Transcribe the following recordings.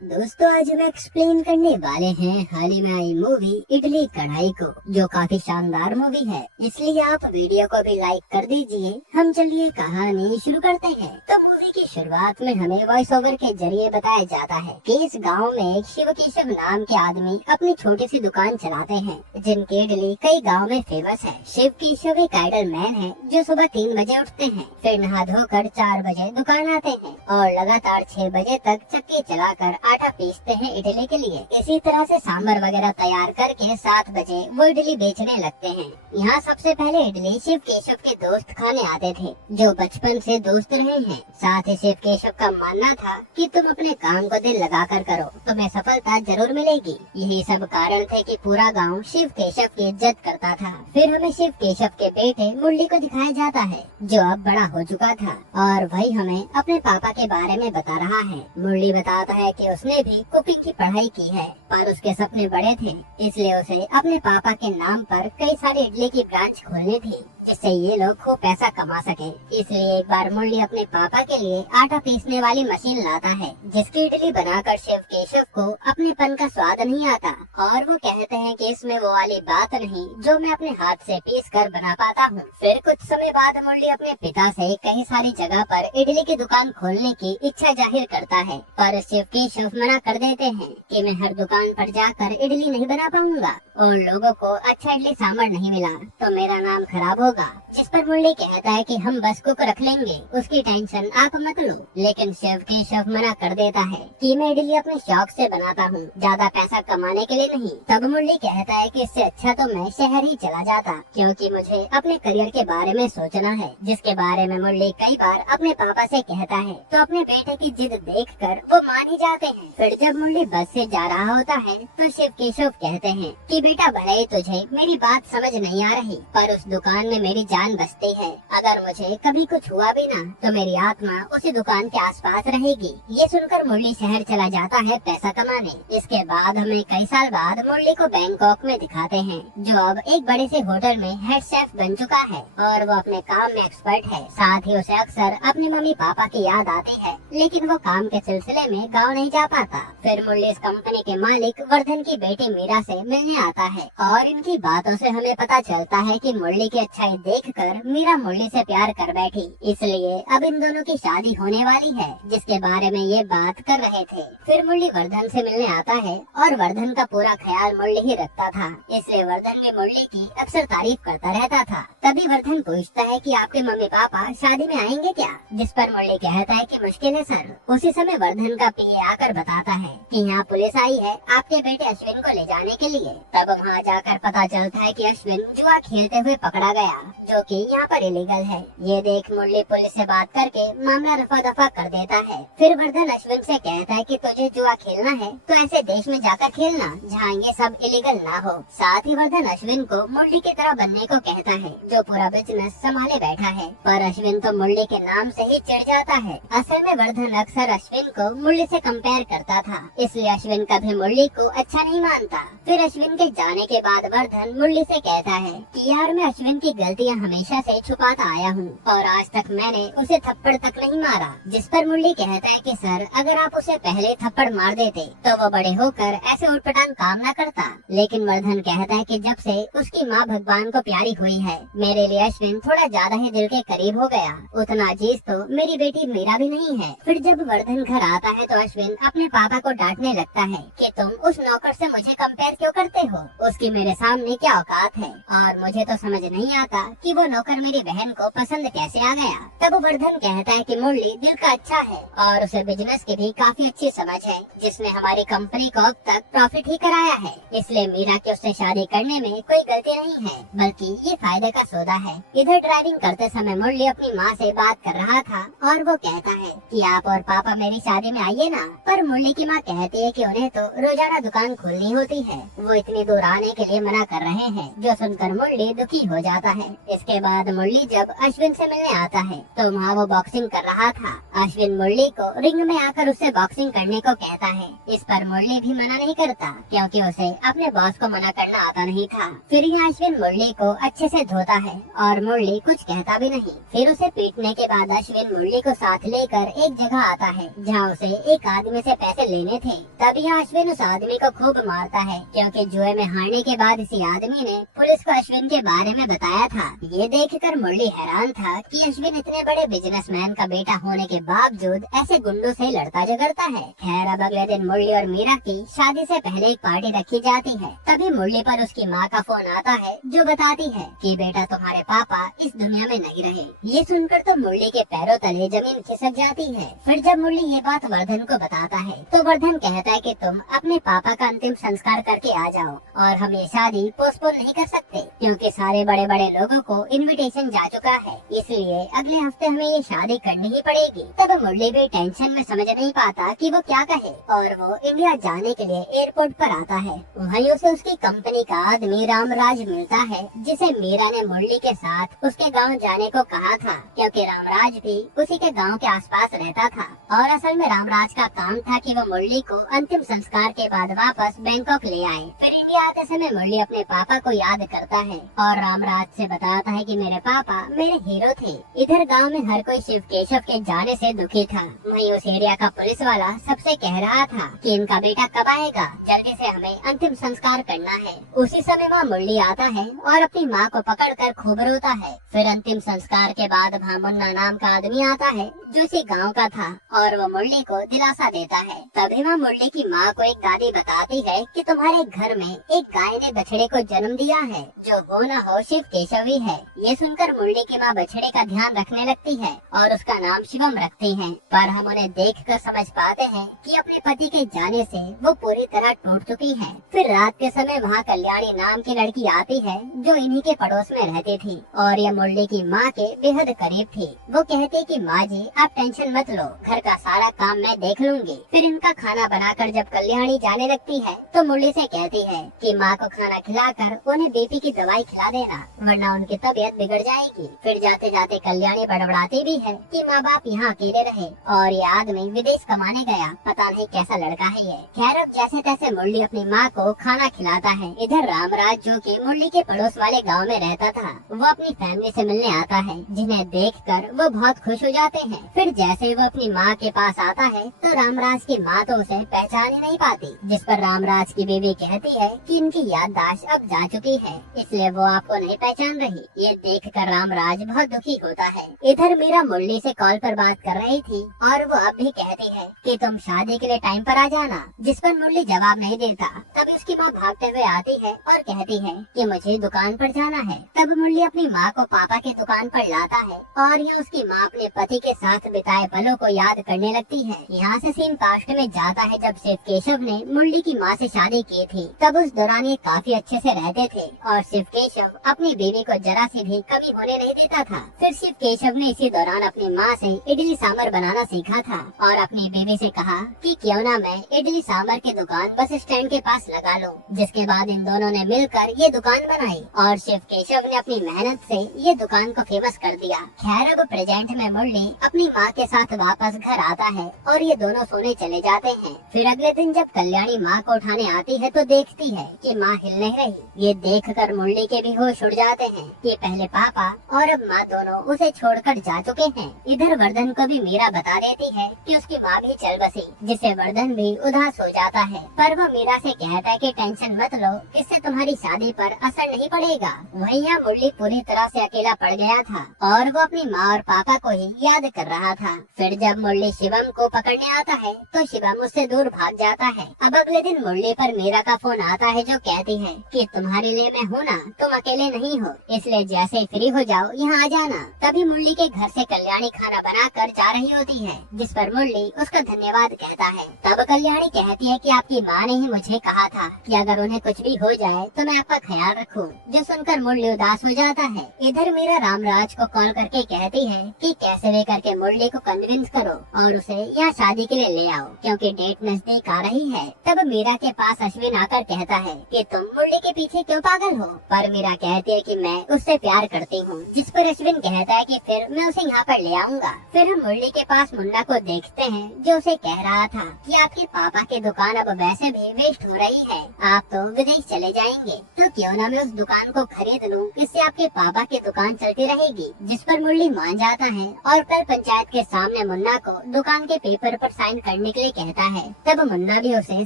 दोस्तों आज हम एक्सप्लेन करने वाले हैं हाल ही में आई मूवी इडली कढ़ाई को, जो काफी शानदार मूवी है, इसलिए आप वीडियो को भी लाइक कर दीजिए। हम चलिए कहानी शुरू करते हैं। तो मूवी की शुरुआत में हमें वॉइस ओवर के जरिए बताया जाता है कि इस गांव में एक शिव केशव नाम के आदमी अपनी छोटी सी दुकान चलाते हैं, जिनकी इडली कई गाँव में फेमस है। शिव केशव एक आइडल मैन है जो सुबह 3 बजे उठते हैं, फिर नहा धोकर 4 बजे दुकान आते हैं और लगातार 6 बजे तक चक्की चलाकर आटा पीसते हैं इडली के लिए। इसी तरह से सांभर वगैरह तैयार करके 7 बजे वो इडली बेचने लगते हैं। यहाँ सबसे पहले इडली शिव केशव के दोस्त खाने आते थे, जो बचपन से दोस्त रहे हैं। साथ ही शिव केशव का मानना था कि तुम अपने काम को दिल लगाकर करो, तुम्हें सफलता जरूर मिलेगी। यही सब कारण थे कि पूरा गांव शिव केशव की इज्जत करता था। फिर हमें शिव केशव के बेटे मुरली को दिखाया जाता है, जो अब बड़ा हो चुका था और वही हमें अपने पापा के बारे में बता रहा है। मुरली बताता है कि उसने भी कुकिंग की पढ़ाई की है, पर उसके सपने बड़े थे, इसलिए उसे अपने पापा के नाम पर कई सारी इडली की ब्रांच खोलनी थी, जिससे ये लोग खूब पैसा कमा सके। इसलिए एक बार मुरली अपने पापा के लिए आटा पीसने वाली मशीन लाता है, जिसकी इडली बनाकर शिव केशव को अपनेपन का स्वाद नहीं आता और वो कहते हैं कि इसमें वो वाली बात नहीं जो मैं अपने हाथ से पीस कर बना पाता हूँ। फिर कुछ समय बाद मुरली अपने पिता से कई सारी जगह पर इडली की दुकान खोलने की इच्छा जाहिर करता है, पर शिव केशव मना कर देते हैं कि मैं हर दुकान पर जाकर इडली नहीं बना पाऊंगा और लोगों को अच्छा इडली सांभर नहीं मिला तो मेरा नाम खराब होगा। जिस पर मुरली कहता है कि हम बस कुक रख लेंगे, उसकी टेंशन आप मत लो। लेकिन शिव केशव मना कर देता है कि मैं इडली अपने शौक से बनाता हूँ, ज्यादा पैसा कमाने के लिए नहीं। तब मुरली कहता है कि इससे अच्छा तो मैं शहर ही चला जाता, क्योंकि मुझे अपने करियर के बारे में सोचना है, जिसके बारे में मुरली कई बार अपने पापा से कहता है। तो अपने बेटे की जिद देखकर वो मान ही जाते हैं। फिर जब मुरली बस से जा रहा होता है तो शिव केशव कहते हैं कि बेटा भले ही तुझे मेरी बात समझ नहीं आ रही, पर उस दुकान में मेरी जान बसती है। अगर मुझे कभी कुछ हुआ भी ना तो मेरी आत्मा उसी दुकान के आसपास रहेगी। ये सुनकर मुरली शहर चला जाता है पैसा कमाने। इसके बाद हमें कई साल बाद मुरली को बैंकॉक में दिखाते हैं, जो अब एक बड़े से होटल में हेड शेफ बन चुका है और वो अपने काम में एक्सपर्ट है। साथ ही उसे अक्सर अपने मम्मी पापा की याद आती है, लेकिन वो काम के सिलसिले में गाँव नहीं जा पाता। फिर मुरली इस कंपनी के मालिक वर्धन की बेटी मीरा से मिलने आता है और इनकी बातों से हमें पता चलता है कि मुरली की अच्छाई देखकर मीरा मुरली से प्यार कर बैठी, इसलिए अब इन दोनों की शादी होने वाली है, जिसके बारे में ये बात कर रहे थे। फिर मुरली वर्धन से मिलने आता है और वर्धन का पूरा ख्याल मुरली ही रखता था, इसलिए वर्धन भी मुरली की अक्सर तारीफ करता रहता था। तभी वर्धन पूछता है कि आपके मम्मी पापा शादी में आएंगे क्या, जिस पर मुरली कहता है कि मुश्किल है सर। उसी समय वर्धन का पीए आकर बताता है कि यहाँ पुलिस आई है आपके बेटे अश्विन को ले जाने के लिए। तब वहाँ जाकर पता चलता है कि अश्विन जुआ खेलते हुए पकड़ा गया, जो कि यहाँ पर इलीगल है। ये देख मुरली पुलिस से बात करके मामला रफा दफा कर देता है। फिर वर्धन अश्विन से कहता है कि तुझे जुआ खेलना है तो ऐसे देश में जाकर खेलना जहाँ ये सब इलीगल ना हो। साथ ही वर्धन अश्विन को मुरली की तरह बनने को कहता है, जो पूरा बिजनेस संभाले बैठा है, पर अश्विन तो मुरली के नाम से ही चिढ़ जाता है। असल में वर्धन अक्सर अश्विन को मुरली से कंपेयर करता था, इसलिए अश्विन कभी मुरली को अच्छा नहीं मानता। फिर अश्विन के जाने के बाद वर्धन मुरली से कहता है कि यार मैं अश्विन की गलतियाँ हमेशा से छुपाता आया हूँ और आज तक मैंने उसे थप्पड़ तक नहीं मारा। जिस पर मुरली कहता है कि सर अगर आप उसे पहले थप्पड़ मार देते तो वो बड़े होकर ऐसे उटपटांग काम न करता। लेकिन वर्धन कहता है कि जब से उसकी माँ भगवान को प्यारी हुई है, मेरे लिए अश्विन थोड़ा ज्यादा ही दिल के करीब हो गया। उतना अजीज तो मेरी बेटी मीरा भी नहीं है। फिर जब वर्धन घर आता है तो अश्विन अपने पापा को डांटने लगता है कि तुम उस नौकर से मुझे कंपेयर क्यों करते हो, उसकी मेरे सामने क्या औकात है, और मुझे तो समझ नहीं आता कि वो नौकर मेरी बहन को पसंद कैसे आ गया। तब वर्धन कहता है कि मुरली दिल का अच्छा है और उसे बिजनेस की भी काफी अच्छी समझ है, जिसने हमारी कंपनी को अब तक प्रॉफिट ही कराया है, इसलिए मीरा की उससे शादी करने में कोई गलती नहीं है, बल्कि ये फायदे का सौदा है। इधर ड्राइविंग करते समय मुरली अपनी माँ से बात कर रहा था और वो कहता है कि आप और पापा मेरी शादी में आइए ना, पर मुरली की माँ कहती है कि उन्हें तो रोजाना दुकान खोलनी होती है, वो इतनी दूर आने के लिए मना कर रहे हैं, जो सुनकर मुरली दुखी हो जाता है। इसके बाद मुरली जब अश्विन से मिलने आता है तो वहाँ वो बॉक्सिंग कर रहा था। अश्विन मुरली को रिंग में आकर उससे बॉक्सिंग करने को कहता है। इस पर मुरली भी मना नहीं करता, क्योंकि उसे अपने बॉस को मना करना आता नहीं था। फिर यहाँ अश्विन मुरली को अच्छे से धोता है और मुरली कुछ कहता भी नहीं। फिर उसे पीटने के बाद अश्विन मुरली को साथ लेकर एक जगह आता है, जहाँ उसे एक एक आदमी से पैसे लेने थे। तभी अश्विन उस आदमी को खूब मारता है, क्योंकि जुए में हारने के बाद इसी आदमी ने पुलिस को अश्विन के बारे में बताया था। ये देखकर मुरली हैरान था कि अश्विन इतने बड़े बिजनेसमैन का बेटा होने के बावजूद ऐसे गुंडों से लड़ता झगड़ता है। खैर अब अगले दिन मुरली और मीरा की शादी से पहले एक पार्टी रखी जाती है। तभी मुरली पर उसकी माँ का फोन आता है, जो बताती है कि बेटा तुम्हारे पापा इस दुनिया में नहीं रहे। ये सुनकर तो मुरली के पैरों तले जमीन खिसक जाती है। फिर जब मुरली ये बात वर्धन को बताता है तो वर्धन कहता है कि तुम अपने पापा का अंतिम संस्कार करके आ जाओ और हम ये शादी पोस्टपोन नहीं कर सकते, क्योंकि सारे बड़े बड़े लोगों को इनविटेशन जा चुका है, इसलिए अगले हफ्ते हमें ये शादी करनी ही पड़ेगी। तब मुरली भी टेंशन में समझ नहीं पाता कि वो क्या कहे और वो इंडिया जाने के लिए एयरपोर्ट पर आता है। वहीं उसे उसकी कंपनी का आदमी रामराज मिलता है, जिसे मीरा ने मुरली के साथ उसके गांव जाने को कहा था, क्योंकि रामराज भी उसी के गांव के आसपास रहता था। और असल में रामराज का काम था कि वो मुरली को अंतिम संस्कार के बाद वापस बैंकॉक ले आए। फिर इंडिया आते समय मुरली अपने पापा को याद करता है और रामराज से बताता है कि मेरे पापा मेरे हीरो थे। इधर गांव में हर कोई शिव केशव के जाने से दुखी था। वहीं उस एरिया का पुलिस वाला सबसे कह रहा था कि इनका बेटा कब आएगा, जल्दी से हमें अंतिम संस्कार करना है। उसी समय वहाँ मुरली आता है और अपनी माँ को पकड़कर खूब रोता है। फिर अंतिम संस्कार के बाद वहाँ मुन्ना नाम का आदमी आता है, जो इसी गाँव का था, और वो मुरली को दिलासा देता है। तभी वहाँ मुरली की माँ को एक दादी बताती है कि तुम्हारे घर में एक गाय ने बछड़े को जन्म दिया है, जो हो न हो शिव केशव ही है। ये सुनकर मुरली की माँ बछड़े का ध्यान रखने लगती है और उसका नाम शिवम रखती है। पर हम उन्हें देखकर समझ पाते हैं कि अपने पति के जाने से वो पूरी तरह टूट चुकी है। फिर रात के समय वहाँ कल्याणी नाम की लड़की आती है, जो इन्हीं के पड़ोस में रहती थी और ये मुरली की माँ के बेहद करीब थी। वो कहती कि माँ जी आप टेंशन मत लो, घर का सारा काम मैं देख लूंगी। फिर इनका खाना बनाकर जब कल्याणी जाने लगती है तो मुरली से कहती है कि माँ को खाना खिलाकर उन्हें बीपी की दवाई खिला देना, वरना उनकी तबीयत बिगड़ जाएगी। फिर जाते जाते कल्याणी बड़बड़ाती भी है कि माँ बाप यहाँ अकेले रहे और ये आदमी विदेश कमाने गया, पता नहीं कैसा लड़का है ये। खैर अब जैसे तैसे मुरली अपनी माँ को खाना खिलाता है। इधर रामराज, जो कि मुरली के पड़ोस वाले गांव में रहता था, वो अपनी फैमिली से मिलने आता है, जिन्हें देखकर वो बहुत खुश हो जाते हैं। फिर जैसे वो अपनी माँ के पास आता है तो रामराज की माँ तो उसे पहचान ही नहीं पाती, जिस पर रामराज की बीवी कहती है कि इनकी याददाश्त अब जा चुकी है, इसलिए वो आपको नहीं पहचान रही। ये देखकर रामराज बहुत दुखी होता है। इधर मीरा मुरली से कॉल पर बात कर रही थी और वो अब भी कहती है कि तुम शादी के लिए टाइम पर आ जाना, जिस पर मुरली जवाब नहीं देता। तब उसकी माँ भागते हुए आती है और कहती है कि मुझे दुकान पर जाना है। तब मुरली अपनी माँ को पापा की दुकान पर लाता है और ये उसकी माँ अपने पति के साथ बिताए पलों को याद करने लगती है। यहाँ से सीन पास्ट में जाता है जब शिव केशव ने मुरली की माँ से शादी की थी। तब उस दौरान ये काफी अच्छे से रहते थे और शिव केशव अपनी बीवी को जरा सी भी कमी होने नहीं देता था। फिर शिव केशव ने इसी दौरान अपनी माँ से इडली सांभर बनाना सीखा था और अपनी बीवी से कहा कि क्यों ना मैं इडली सांभर की दुकान बस स्टैंड के पास लगा लूं। जिसके बाद इन दोनों ने मिलकर ये दुकान बनाई और शिव केशव ने अपनी मेहनत से ये दुकान को फेमस कर दिया। खैर अब प्रेजेंट में मुरली अपनी माँ के साथ वापस घर आता है और ये दोनों सोने चले जाते हैं। फिर अगले दिन जब कल्याणी माँ को उठाने आती है तो देखती है कि माँ हिल नहीं रही। ये देखकर मुरली के भी होश उड़ जाते हैं कि पहले पापा और अब माँ दोनों उसे छोड़कर जा चुके हैं। इधर वर्धन को भी मीरा बता देती है कि उसकी माँ भी चल बसी, जिससे वर्धन भी उदास हो जाता है। पर वो मीरा से कहता है कि टेंशन मत लो, इससे तुम्हारी शादी पर असर नहीं पड़ेगा। वहीं यहाँ मुरली पूरी तरह से अकेला पड़ गया था और वो अपनी माँ और पापा को ही याद कर रहा था। फिर जब मुरली शिवम को पकड़ने आता है तो शिवम उससे दूर भाग जाता है। अब अगले दिन मुरली पर मीरा का फोन आता है, जो कहती है कि तुम्हारे लिए मैं हूँ ना, तुम अकेले नहीं हो, इसलिए जैसे फ्री हो जाओ यहाँ आ जाना। तभी मुरली के घर से कल्याणी खाना बनाकर जा रही होती है, जिस पर मुरली उसका धन्यवाद कहता है। तब कल्याणी कहती है कि आपकी माँ ने ही मुझे कहा था कि अगर उन्हें कुछ भी हो जाए तो मैं आपका ख्याल रखूं। जो सुनकर मुरली उदास हो जाता है। इधर मीरा रामराज को कॉल करके कहती है कि कैसे भी करके मुरली को कन्विंस करो और उसे यहाँ शादी के लिए ले आओ, क्योंकि डेट नजदीक आ रही है। तब मीरा के पास अश्विन आकर कहता है कि तुम मुरली के पीछे क्यों पागल हो, पर मीरा कहती है कि मैं उससे प्यार करती हूँ। जिस पर अश्विन कहता है कि फिर मैं उसे यहाँ पर ले आऊंगा। फिर हम मुरली के पास मुन्ना को देखते हैं, जो उसे कह रहा था कि आपके पापा की दुकान अब वैसे भी वेस्ट हो रही है, आप तो विदेश चले जाएंगे, तो क्यों ना मैं उस दुकान को खरीद लूं, इससे आपके पापा की दुकान चलती रहेगी। जिस पर मुरली मान जाता है और फिर पंचायत के सामने मुन्ना को दुकान के पेपर पर पर साइन करने के लिए कहता है। तब मुन्ना भी उसे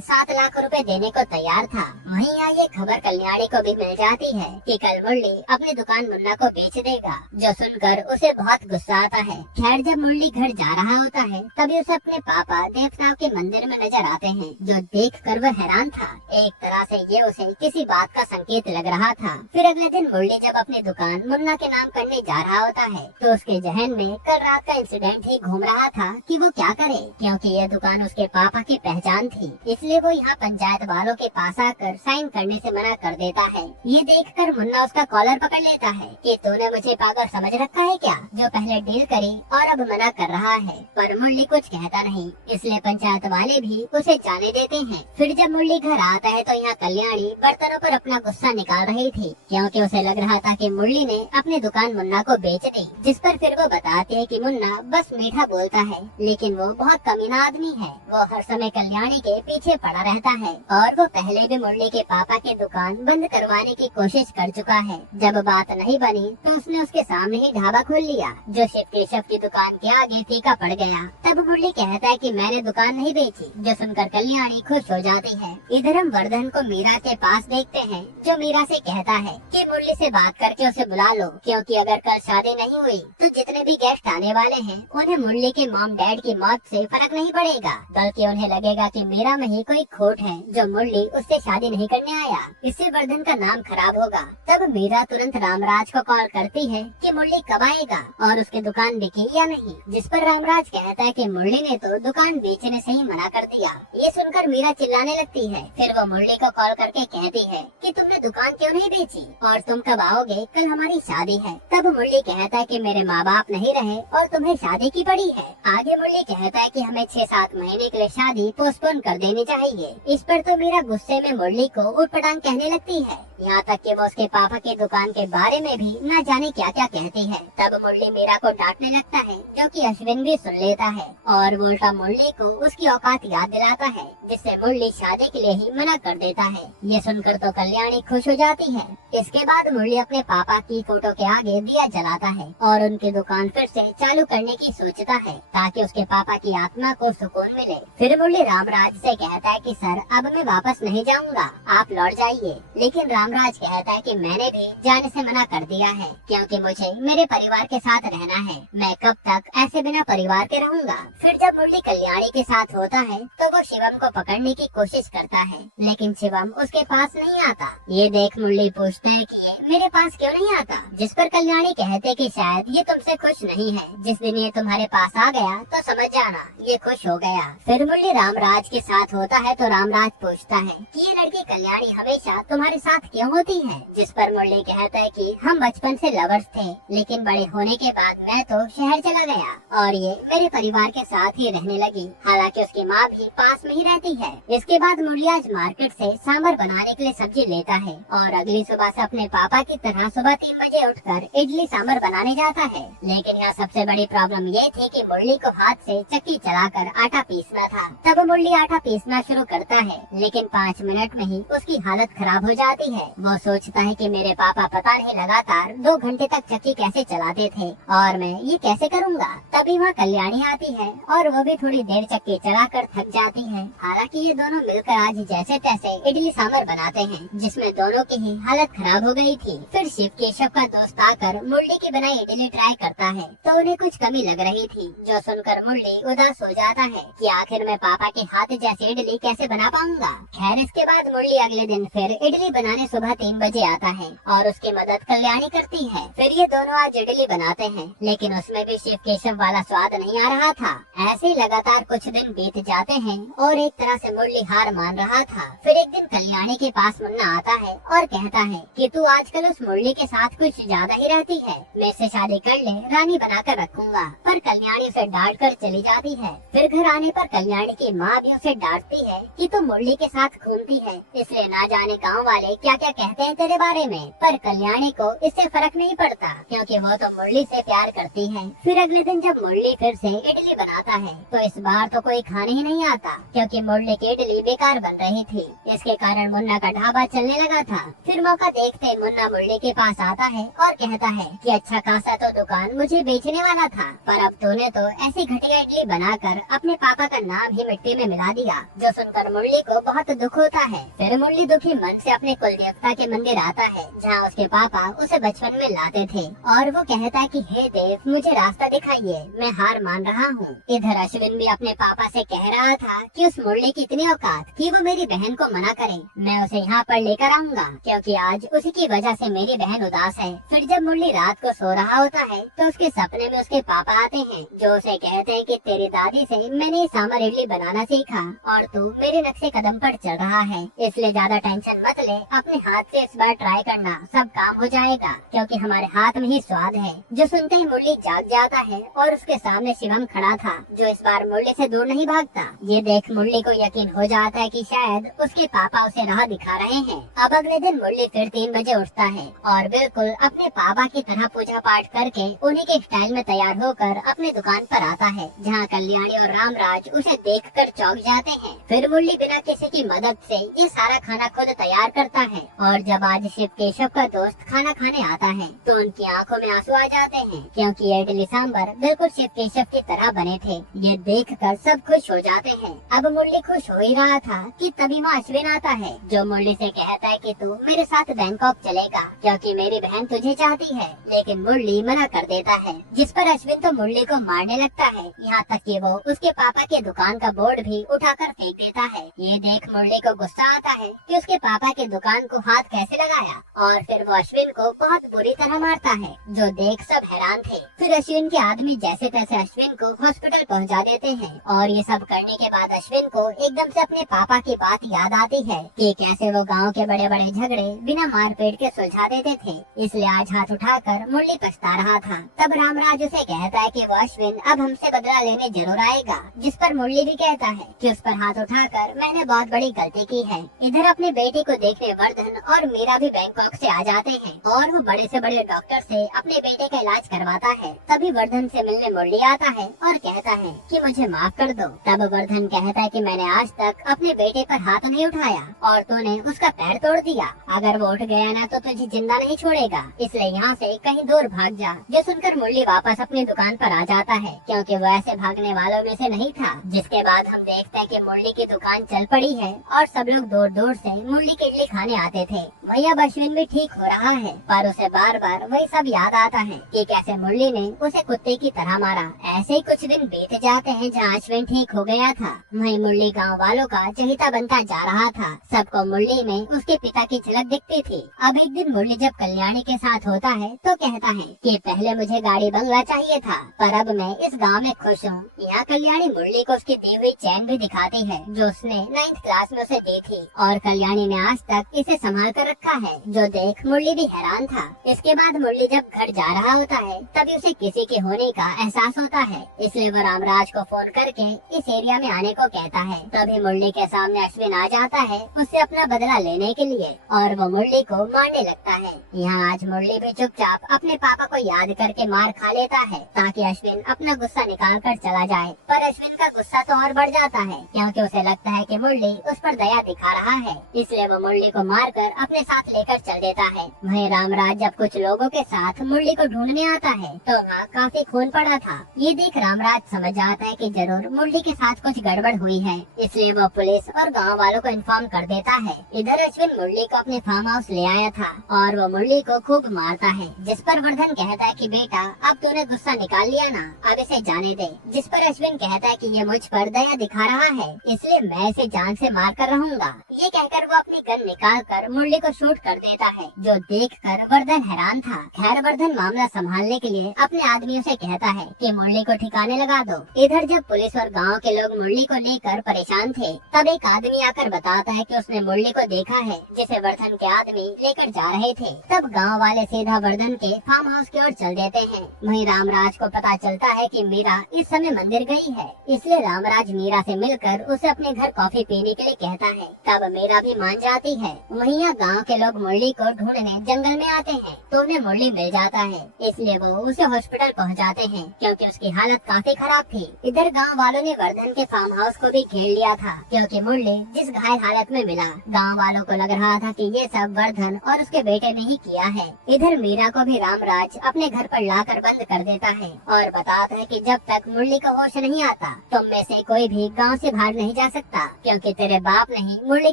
7 लाख रुपए देने को तैयार था। वहीं यहाँ ये खबर कल्याणी को भी मिल जाती है कि कल मुरली अपनी दुकान मुन्ना को बेच देगा, जो सुनकर उसे बहुत गुस्सा आता है। खैर जब मुरली घर जा रहा होता है तभी उसे अपने पापा देवताओं के मंदिर में नजर आते हैं, जो देखकर वह हैरान था। एक तरह से ये उसे किसी बात का संकेत लग रहा था। फिर अगले दिन मुरली जब अपनी दुकान मुन्ना के नाम करने जा रहा होता है तो उसके जहन में कल रात का इंसिडेंट ही घूम रहा था कि वो क्या करे, क्योंकि यह दुकान उसके पापा की पहचान थी। इसलिए वो यहाँ पंचायत वालों के पास आकर साइन करने से मना कर देता है। ये देखकर मुन्ना उसका कॉलर पकड़ लेता है कि तूने मुझे पागल समझ रखा है क्या, जो पहले डील करे और अब मना कर रहा है। पर मुरली कुछ कहता नहीं, इसलिए पंचायत वाले भी उसे जाने देते हैं। फिर जब मुरली घर आता है तो यहाँ कल्याणी बर्तनों पर अपना गुस्सा निकाल रही थी, क्योंकि उसे लग रहा था कि मुरली ने अपनी दुकान मुन्ना को बेच दी। जिस पर फिर वो बताते हैं कि मुन्ना बस मीठा बोलता है, लेकिन वो बहुत कमीना आदमी है। वो हर समय कल्याणी के पीछे पड़ा रहता है और वो पहले भी मुरली के पापा की दुकान बंद करवाने की कोशिश कर चुका है। जब बात नहीं बनी तो उसने उसके सामने ही ढाबा खोल लिया, जो शिव केशव की दुकान के आगे फीका पड़ गया। तब मुरली कहता है कि मैंने दुकान नहीं बेची, जो सुनकर कल्याणी खुश हो जाती है। इधर हम वर्धन को मीरा के पास देखते हैं, जो मीरा से कहता है कि मुरली से बात करके उसे बुला लो, क्योंकि अगर कल शादी नहीं हुई तो जितने भी गेस्ट आने वाले हैं उन्हें मुरली के मॉम डैड की मौत से फर्क नहीं पड़ेगा, बल्कि उन्हें लगेगा कि मीरा में ही कोई खोट है जो मुरली उससे शादी नहीं करने आया। इससे वर्धन का नाम खराब होगा। तब मीरा तुरंत रामराज को कॉल करती है कि मुरली कब आएगा और उसकी दुकान बिकी या नहीं, जिस पर रामराज कहता है कि मुरली ने तो दुकान बेचने से ही मना कर दिया। ये सुनकर मीरा चिल्लाने लगती है। फिर वो मुरली को कॉल करके कहती है कि तुमने दुकान क्यों नहीं बेची और तुम कब आओगे, कल हमारी शादी है। तब मुरली कहता है कि मेरे माँ बाप नहीं रहे और तुम्हें शादी की पड़ी है। आगे मुरली कहता है कि हमें 6-7 महीने के लिए शादी पोस्टपोन कर देनी चाहिए। इस पर तो मीरा गुस्से में मुरली को उटपटांग कहने लगती है, यहाँ तक कि वो उसके पापा की दुकान के बारे में भी न जाने क्या क्या कहती है। तब मुरली मीरा को डांटने लगता है, जो कि अश्विन भी सुन लेता है और वो उल्टा मुरली को उसकी औकात याद दिलाता है, जिससे मुरली शादी के लिए ही मना कर देता है। ये सुनकर तो कल्याणी खुश हो जाती है। इसके बाद मुरली अपने पापा की फोटो के आगे दिया जलाता है और उनकी दुकान फिर से चालू करने की सोचता है, ताकि उसके पापा की आत्मा को सुकून मिले। फिर मुरली रामराज से कहता है कि सर अब मैं वापस नहीं जाऊंगा, आप लौट जाइए। लेकिन रामराज कहता है कि मैंने भी जाने से मना कर दिया है, क्योंकि मुझे मेरे परिवार के साथ रहना है। मैं कब तक ऐसे बिना परिवार के रहूंगा। फिर जब मुरली कल्याणी के साथ होता है तो वो शिवम को पकड़ने की कोशिश करता है, लेकिन शिवम उसके पास नहीं आता। ये देख मुरली पूछते है कि ये मेरे पास क्यों नहीं आता, जिस पर कल्याणी कहते कि शायद ये तुमसे खुश नहीं है। जिस दिन ये तुम्हारे पास आ गया तो समझ जाना ये खुश हो गया। फिर मुरली रामराज के साथ होता है तो रामराज पूछता है कि ये लड़की कल्याणी हमेशा तुम्हारे साथ क्यों होती है, जिस पर मुरली कहता है कि हम बचपन से लवर्स थे, लेकिन बड़े होने के बाद मैं तो शहर चला गया और ये मेरे परिवार के साथ ही रहने लगी। हालांकि उसकी माँ भी पास में ही रहती है। इसके बाद मुरली आज मार्केट से सांभर बनाने के लिए सब्जी लेता है और अगली सुबह से अपने पापा की तरह सुबह 3 बजे उठकर इडली सांभर बनाने जाता है। लेकिन यहाँ सबसे बड़ी प्रॉब्लम ये थी कि मुरली को हाथ से चक्की चलाकर आटा पीसना था। तब मुरली आटा पीसना शुरू करता है, लेकिन 5 मिनट में ही उसकी हालत खराब हो जाती है। वो सोचता है कि मेरे पापा पता नहीं लगातार 2 घंटे तक चक्की कैसे चलाते थे और मैं ये कैसे करूँगा। तभी वहाँ कल्याणी आती है और वो भी थोड़ी देर चक्की चलाकर थक जाती है। हालांकि ये दोनों मिलकर आज जैसे तैसे इडली सांभर बनाते हैं, जिसमें दोनों की ही हालत खराब हो गई थी। फिर शिव केशव का दोस्त आकर मुरली की बनाई इडली ट्राई करता है तो उन्हें कुछ कमी लग रही थी, जो सुनकर मुरली उदास हो जाता है कि आखिर मैं पापा के हाथ जैसी इडली कैसे बना पाऊंगा। खैर इसके बाद मुरली अगले दिन फिर इडली बनाने सुबह 3 बजे आता है और उसकी मदद कल्याणी करती है। फिर ये दोनों आज इडली बनाते हैं, लेकिन उसमें भी शिव केशव वाला स्वाद नहीं आ रहा था। ऐसे ही लगातार कुछ दिन बीत जाते हैं और एक तरह से मुरली हार मान रहा था। फिर एक दिन कल्याणी के पास मुन्ना आता है और कहता है कि तू आजकल उस मुरली के साथ कुछ ज्यादा ही रहती है, मैं इससे शादी कर ले, रानी बनाकर रखूंगा। पर कल्याणी उसे डांट कर चली जाती है। फिर घर आने पर कल्याणी की माँ भी उसे डांटती है कि तू मुरली के साथ घूमती है, इसलिए ना जाने गाँव वाले क्या क्या कहते हैं तेरे बारे में। पर कल्याणी को इससे फर्क नहीं पड़ता क्योंकि वो तो मुरली से प्यार करती है। फिर अगले दिन जब मुरली फिर से इडली बनाता है तो इस बार तो कोई खाने ही नहीं आता क्योंकि मुरली की इडली बेकार बन रही थी। इसके कारण मुन्ना का ढाबा चलने लगा था। फिर मौका देखते मुन्ना मुरली के पास आता है और कहता है कि अच्छा खासा तो दुकान मुझे बेचने वाला था, पर अब तूने तो ऐसी घटिया इडली बनाकर अपने पापा का नाम ही मिट्टी में मिला दिया। जो सुनकर मुरली को बहुत दुख होता है। फिर मुरली दुखी मन से अपने कुल देवता के मंदिर आता है जहाँ उसके पापा उसे बचपन में लाते थे और वो कहता है कि हे देव मुझे रास्ता दिखाइए, मैं हार मान रहा हूँ। इधर अश्विन भी अपने पापा से कह रहा था कि उस मुरली की इतनी औकात कि वो मेरी बहन को मना करे, मैं उसे यहाँ पर लेकर आऊंगा क्योंकि आज उसी की वजह से मेरी बहन उदास है। फिर जब मुरली रात को सो रहा होता है तो उसके सपने में उसके पापा आते हैं जो उसे कहते हैं कि तेरी दादी से मैंने सांभर इडली बनाना सीखा और तू मेरे नक्शे कदम पर चल रहा है, इसलिए ज्यादा टेंशन मत ले, अपने हाथ से इस बार ट्राई करना, सब काम हो जाएगा क्योंकि हमारे हाथ में ही स्वाद है। जो सुनते ही मुरली जाग जाता है और उसके सामने शिवम खड़ा था जो इस बार मुरली से दूर नहीं भागता। ये देख मुरली को यकीन हो जाता है कि शायद उसके पापा उसे राह दिखा रहे हैं। अब अगले दिन मुरली फिर 3 बजे उठता है और बिल्कुल अपने पापा की तरह पूजा पाठ करके उन्हीं के स्टाइल में तैयार होकर अपने दुकान पर आता है जहाँ कल्याणी और रामराज उसे देखकर चौंक जाते हैं। फिर मुरली बिना किसी की मदद से ये सारा खाना खुद तैयार करता है और जब आज शिव केशव का दोस्त खाना खाने आता है तो उनकी आंखों में आंसू आ जाते हैं क्योंकि ये इडली सांभर बिल्कुल शिव केशव की तरह बने थे। ये देखकर सब खुश हो जाते हैं। अब मुरली खुश हो ही रहा था कि तभी वहाँ अश्विन आता है जो मुरली से कहता है कि तू मेरे साथ बैंकॉक चलेगा क्योंकि मेरी बहन तुझे चाहती है, लेकिन मुरली मना कर देता है जिस पर अश्विन तो मुरली को मारने लगता है, यहाँ तक कि वो उसके पापा के दुकान का बोर्ड भी उठाकर फेंक देता है। ये देख मुरली को गुस्सा आता है कि उसके पापा के दुकान को हाथ कैसे लगाया और फिर वो अश्विन को बहुत बुरी तरह मारता है जो देख सब हैरान थे। फिर अश्विन के आदमी जैसे तैसे अश्विन को हॉस्पिटल पहुंचा देते हैं और ये सब करने के बाद अश्विन को एकदम से अपने पापा की बात याद आती है कि कैसे वो गांव के बड़े बड़े झगड़े बिना मारपीट के सुलझा देते थे, इसलिए आज हाथ उठाकर मुरली पछता रहा था। तब रामराज उसे कहता है कि वो अश्विन अब हमसे बदला लेने जरूर आएगा, जिस पर मुरली भी कहता है कि उस पर हाथ उठाकर मैंने बहुत बड़ी गलती की है। इधर अपने बेटे को देखने वर्धन और मीरा भी बैंकॉक से आ जाते हैं और वो बड़े से बड़े डॉक्टर से अपने बेटे का इलाज करवाता है। तभी वर्धन से मिलने मुरली आता है और कहता है कि मुझे माफ कर दो। तब वर्धन कहता है कि मैंने आज तक अपने बेटे पर हाथ नहीं उठाया और तूने उसका पैर तोड़ दिया, अगर वो उठ गया ना तो तुझे जिंदा नहीं छोड़ेगा, इसलिए यहाँ से कहीं दूर भाग जा। जो सुनकर मुरली वापस अपनी दुकान पर आ जाता है क्योंकि वो ऐसे भागने वालों में से नहीं था। जिसके बाद हम देखते हैं कि मुरली की दुकान चल पड़ी है और सब लोग दूर दूर से मुरली की इडली खाने आते थे। वही अब अश्विन भी ठीक हो रहा है पर उसे बार बार वही सब याद आता है कि कैसे मुरली ने उसे कुत्ते की तरह मारा। ऐसे ही कुछ दिन बीत जाते हैं जहाँ अश्विन ठीक हो गया था। वही मुरली गाँव वालों का चहेता बनता जा रहा था। सबको मुरली में उसके पिता की झलक दिखती थी। अब एक दिन मुरली जब कल्याणी के साथ होता है तो कहता है कि पहले मुझे गाड़ी बंगला चाहिए था पर अब मैं इस गांव में खुश हूँ। यहाँ कल्याणी मुरली को उसकी दी हुई चैन भी दिखाती है जो उसने 9th क्लास में उसे दी थी और कल्याणी ने आज तक इसे संभाल कर रखा है, जो देख मुरली भी हैरान था। इसके बाद मुरली जब घर जा रहा होता है तभी उसे किसी के होने का एहसास होता है, इसलिए वो रामराज को फोन करके इस एरिया में आने को कहता है। तभी मुरली के सामने अश्विन आ जाता है उससे अपना बदला लेने के लिए और वो मुरली को मारने लगता है। यहाँ आज मुरली भी चुपचाप अपने पापा को याद करके मार खा लेता है ताकि अश्विन अपना गुस्सा निकाल कर चला जाए। पर अश्विन का गुस्सा तो और बढ़ जाता है क्योंकि उसे लगता है कि मुरली उस पर दया दिखा रहा है, इसलिए वो मुरली को मारकर अपने साथ लेकर चल देता है। वहीं रामराज जब कुछ लोगों के साथ मुरली को ढूंढने आता है तो वहाँ काफी खून पड़ा था। ये देख रामराज समझ आता है कि जरूर मुरली के साथ कुछ गड़बड़ हुई है, इसलिए वो पुलिस और गाँव वालों को इन्फॉर्म कर देता है। इधर अश्विन मुरली को अपने फार्म हाउस ले आया था और वो मुरली को खूब मारता है, जिस पर वर्धन कहता है कि बेटा अब तूने गुस्सा निकाल लिया ना, अब इसे जाने दे। जिस पर अश्विन कहता है कि ये मुझ पर दया दिखा रहा है इसलिए मैं इसे जान से मार कर रहूंगा। ये कहकर वो अपनी गन निकाल कर मुरली को शूट कर देता है, जो देख कर वर्धन हैरान था। खैर वर्धन मामला संभालने के लिए अपने आदमियों से कहता है कि मुरली को ठिकाने लगा दो। इधर जब पुलिस और गांव के लोग मुरली को लेकर परेशान थे तब एक आदमी आकर बताता है कि उसने मुरली को देखा है जिसे वर्धन के आदमी लेकर जा रहे थे। तब गांव वाले सीधा वर्धन के फार्म हाउस की ओर चल देते हैं। वहीं रामराज को पता चलता है कि मीरा इस समय मंदिर गई है, इसलिए रामराज मीरा से मिलकर उसे अपने घर कॉफी पीने के लिए कहता है। तब मीरा भी मान जाती है। वहीं वहीं यहाँ गाँव के लोग मुरली को ढूंढने जंगल में आते हैं तो उन्हें मुरली मिल जाता है, इसलिए वो उसे हॉस्पिटल पहुंचाते हैं क्योंकि उसकी हालत काफी खराब थी। इधर गांव वालों ने वर्धन के फार्म हाउस को भी घेर लिया था क्योंकि मुरली जिस घायल हालत में मिला, गांव वालों को लग रहा था कि ये सब वर्धन और उसके बेटे ने ही किया है। इधर मीरा को भी रामराज अपने घर पर लाकर बंद कर देता है और बताता है कि जब तक मुरली का होश नहीं आता तुम में से कोई भी गाँव से बाहर नहीं जा सकता क्योंकि तेरे बाप ने ही मुरली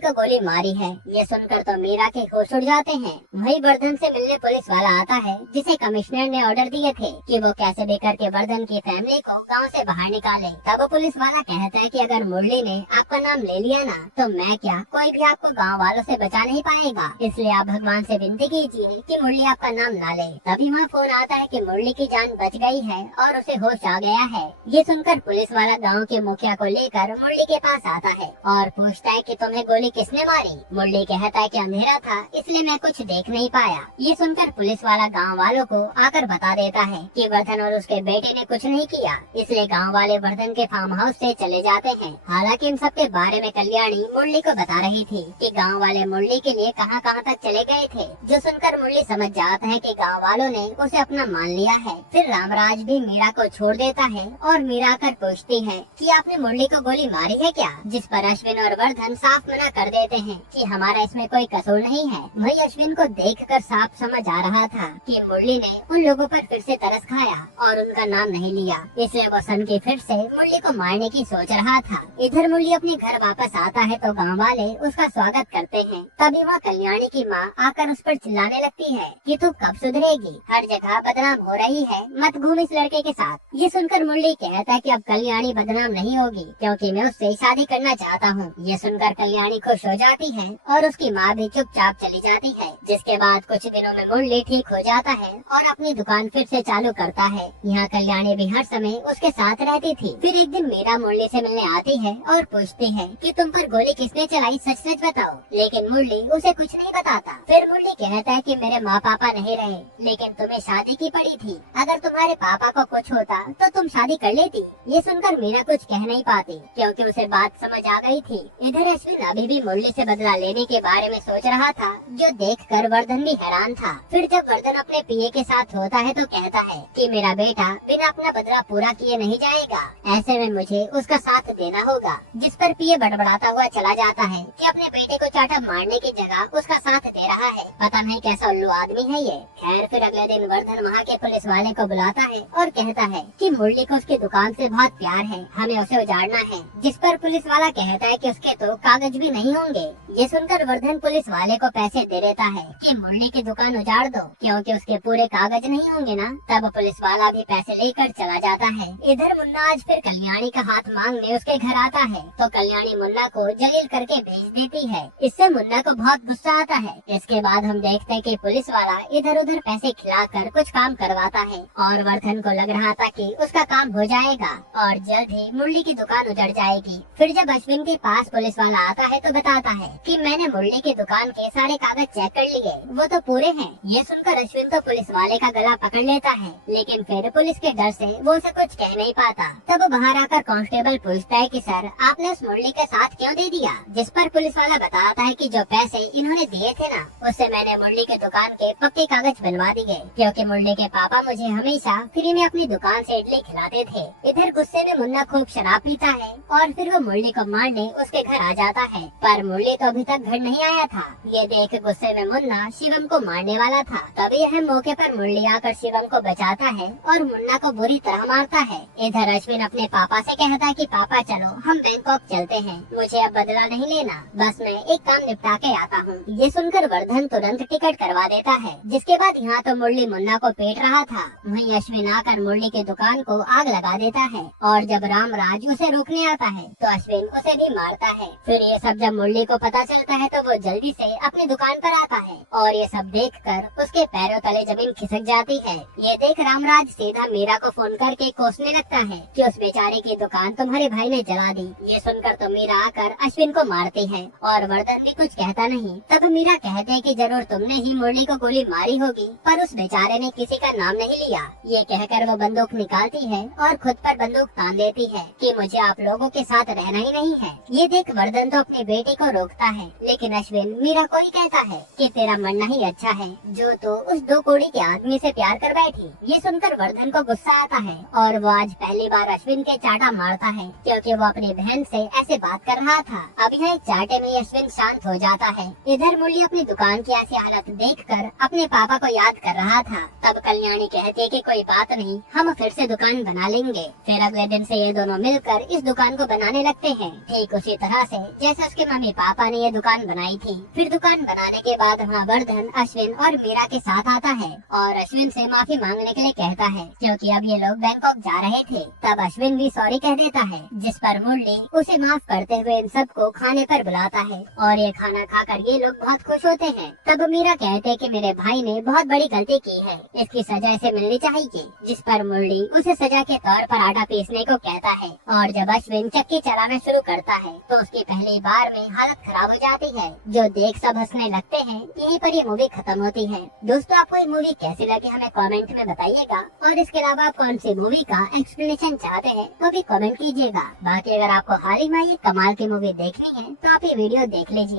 को गोली मारी है। ये सुनकर तो मीरा के होश उड़ जाते हैं। वही वर्धन से मिलने पुलिस वाला आता है जिसे कमिश्नर ने ऑर्डर दिए थे कि वो कैसे भी करके वर्धन की फैमिली को गांव से बाहर निकाले। तब पुलिस वाला कहता है कि अगर मुरली ने आपका नाम ले लिया ना तो मैं क्या कोई भी आपको गांव वालों से बचा नहीं पाएगा, इसलिए आप भगवान से विनती कीजिए कि मुरली आपका नाम ना ले। तभी वहाँ फोन आता है कि मुरली की जान बच गई है और उसे होश आ गया है। ये सुनकर पुलिस वाला गाँव के मुखिया को लेकर मुरली के पास आता है और पूछता है कि तुम्हें गोली किसने मारी। मुरली कहता है कि अंधेरा था इसलिए मैं कुछ देख नहीं पाया। ये सुनकर पुलिस वाला गांव वालों को आकर बता देता है कि वर्धन और उसके बेटे ने कुछ नहीं किया, इसलिए गांव वाले वर्धन के फार्म हाउस से चले जाते हैं। हालांकि इन सब के बारे में कल्याणी मुरली को बता रही थी कि गांव वाले मुरली के लिए कहां कहां तक चले गए थे, जो सुनकर मुरली समझ जाता है कि गांव वालों ने उसे अपना मान लिया है। फिर रामराज भी मीरा को छोड़ देता है और मीरा आकर पूछती है कि आपने मुरली को गोली मारी है क्या, जिस पर अश्विन और वर्धन साफ मना कर देते हैं कि हमारा इसमें कोई कसूर नहीं है। वही अश्विन को देखकर साफ समझ आ रहा था कि मुरली ने उन लोगों पर फिर से तरस खाया और उनका नाम नहीं लिया, इसलिए वो सन की फिर से मुरली को मारने की सोच रहा था। इधर मुरली अपने घर वापस आता है तो गांव वाले उसका स्वागत करते हैं। तभी वहाँ कल्याणी की माँ आकर उस पर चिल्लाने लगती है कि तू कब सुधरेगी, हर जगह बदनाम हो रही है, मत घूम इस लड़के के साथ। ये सुनकर मुरली कहता है कि अब कल्याणी बदनाम नहीं होगी क्योंकि मैं उससे शादी करना चाहता हूँ। ये सुनकर कल्याणी खुश हो जाती है और उसकी माँ भी चुपचाप चली जाती है। जिसके बाद कुछ दिनों में मुरली ठीक हो जाता है और अपनी दुकान फिर से चालू करता है। यहाँ कल्याणी भी हर समय उसके साथ रहती थी। फिर एक दिन मीरा मुरली से मिलने आती है और पूछती है कि तुम पर गोली किसने चलाई, सच सच बताओ। लेकिन मुरली उसे कुछ नहीं बताता। फिर मुरली कहता है कि मेरे माँ पापा नहीं रहे लेकिन तुम्हें शादी की पड़ी थी, अगर तुम्हारे पापा को कुछ होता तो तुम शादी कर लेती। ये सुनकर मीरा कुछ कह नहीं पाती क्योंकि उसे बात समझ आ गई थी। इधर अश्विन अभी भी मुरली से बदला लेने के बारे में सोच रहा था, जो देखकर वर्धन भी हैरान था। फिर जब वर्धन अपने पिए के साथ होता है तो कहता है कि मेरा बेटा बिना अपना बदला पूरा किए नहीं जाएगा, ऐसे में मुझे उसका साथ देना होगा। जिस पर पिए बड़बड़ाता हुआ चला जाता है कि अपने बेटे को चाटा मारने की जगह उसका साथ दे रहा है। पता नहीं कैसा उल्लू आदमी है ये। खैर फिर अगले दिन वर्धन वहाँ के पुलिस वाले को बुलाता है और कहता है कि मुरली को उसकी दुकान से बहुत प्यार है, हमें उसे उजाड़ना है। जिस पर पुलिस वाला कहता है कि उसके तो कागज भी नहीं होंगे। ये सुनकर वर्धन पुलिस वाले को पैसे दे देता है कि मुरली की दुकान उजाड़ दो क्योंकि उसके पूरे कागज नहीं होंगे ना। तब पुलिस वाला भी पैसे लेकर चला जाता है। इधर मुन्ना आज फिर कल्याणी का हाथ मांगने उसके घर आता है तो कल्याणी मुन्ना को जलील करके भेज देती है। इससे मुन्ना को बहुत गुस्सा आता है। इसके बाद हम देखते हैं कि पुलिस वाला इधर उधर पैसे खिलाकर कुछ काम करवाता है और वर्धन को लग रहा था कि उसका काम हो जाएगा और जल्द ही मुरली की दुकान उजड़ जाएगी। फिर जब अश्विन के पास पुलिस वाला आता है तो बताता है कि मैंने मुरली की दुकान के सारे कागज चेक कर लिए, वो तो पूरे हैं। ये सुनकर अश्विन तो पुलिस वाले का गला पकड़ लेता है लेकिन फिर पुलिस के डर से वो उसे कुछ कह नहीं पाता। तब बाहर आकर कांस्टेबल पूछता है कि सर आपने उस मुरली के साथ क्यों दे दिया। जिस पर पुलिस वाला बताता है कि जो पैसे इन्होंने दिए थे ना उससे मैंने मुरली की दुकान के पक्के कागज बनवा दिए क्योंकि मुरली के पापा मुझे हमेशा फ्री में अपनी दुकान से इडली खिलाते थे। इधर गुस्से में मुन्ना खूब शराब पीता है और फिर वो मुरली को मारने उसके घर आ जाता है, पर मुरली तो अभी तक घर नहीं आया था। ये देख गुस्से में मुन्ना शिवम को मारने वाला था। तभी यह मौके पर मुरली आकर शिवम को बचाता है और मुन्ना को बुरी तरह मारता है। इधर अश्विन अपने पापा से कहता है कि पापा चलो हम बैंकॉक चलते हैं, मुझे अब बदला नहीं लेना, बस मैं एक काम निपटा के आता हूँ। ये सुनकर वर्धन तुरंत टिकट करवा देता है। जिसके बाद यहाँ तो मुरली मुन्ना को पीट रहा था, वहीं अश्विन आकर मुरली की दुकान को आग लगा देता है और जब रामराज उसे रोकने आता है तो अश्विन उसे भी मारता है। फिर ये सब जब मुरली को पता चलता है तो वो जल्दी से अपनी दुकान पर आता है और ये सब देखकर उसके पैरों तले जमीन खिसक जाती है। ये देख रामराज सीधा मीरा को फोन करके कोसने लगता है कि उस बेचारे की दुकान तुम्हारे भाई ने जला दी। ये सुनकर तो मीरा आकर अश्विन को मारती है और वर्धन भी कुछ कहता नहीं। तब मीरा कहते है कि जरूर तुमने ही मुरली को गोली मारी होगी, पर उस बेचारे ने किसी का नाम नहीं लिया। ये कहकर वो बंदूक निकालती है और खुद पर बंदूक तान देती है कि मुझे आप लोगों के साथ रहना ही नहीं है। ये देख वर्धन तो अपनी बेटी को रोकता है लेकिन अश्विन मीरा को ही कहता है कि तेरा मरना ही अच्छा है, जो तो उस 2 कौड़ी के आदमी से प्यार कर बैठी। ये सुनकर वर्धन को गुस्सा आता है और वो आज पहली बार अश्विन के चाटा मारता है, क्योंकि वो अपनी बहन से ऐसे बात कर रहा था। अब यह चाटे में अश्विन शांत हो जाता है। इधर मुरली अपनी दुकान की ऐसी हालत देखकर अपने पापा को याद कर रहा था। तब कल्याणी कहती है कि कोई बात नहीं, हम फिर से दुकान बना लेंगे। फिर अगले दिन से ये दोनों मिलकर इस दुकान को बनाने लगते हैं, ठीक उसी तरह से जैसे उसके मम्मी पापा ने ये दुकान बनाई थी। फिर दुकान बनाने के बाद वहाँ वर्धन अश्विन और मीरा के साथ आता है और अश्विन से माफी मांगने के लिए कहता है, क्योंकि अब ये लोग बैंकॉक जा रहे थे। तब अश्विन भी सॉरी कह देता है, जिस पर मुरली उसे माफ करते हुए इन सबको खाने पर बुलाता है और ये खाना खाकर ये लोग बहुत खुश होते हैं। तब मीरा कहते हैं कि मेरे भाई ने बहुत बड़ी गलती की है, इसकी सजा इसे मिलनी चाहिए। जिस पर मुरली उसे सजा के तौर पर आटा पीसने को कहता है और जब अश्विन चक्की चलाना शुरू करता है तो उसकी पहली बार में हालत खराब हो जाती है, जो देख सब हंसने लगते हैं। यहीं पर ये मूवी खत्म होती है। दोस्तों, आपको ये मूवी कैसी लगी हमें कमेंट में बताइएगा और इसके अलावा आप कौन सी मूवी का एक्सप्लेनेशन चाहते हैं वो भी कमेंट कीजिएगा। बाकी अगर आपको हाल ही में ये कमाल की मूवी देखनी है तो आप ये वीडियो देख लीजिए।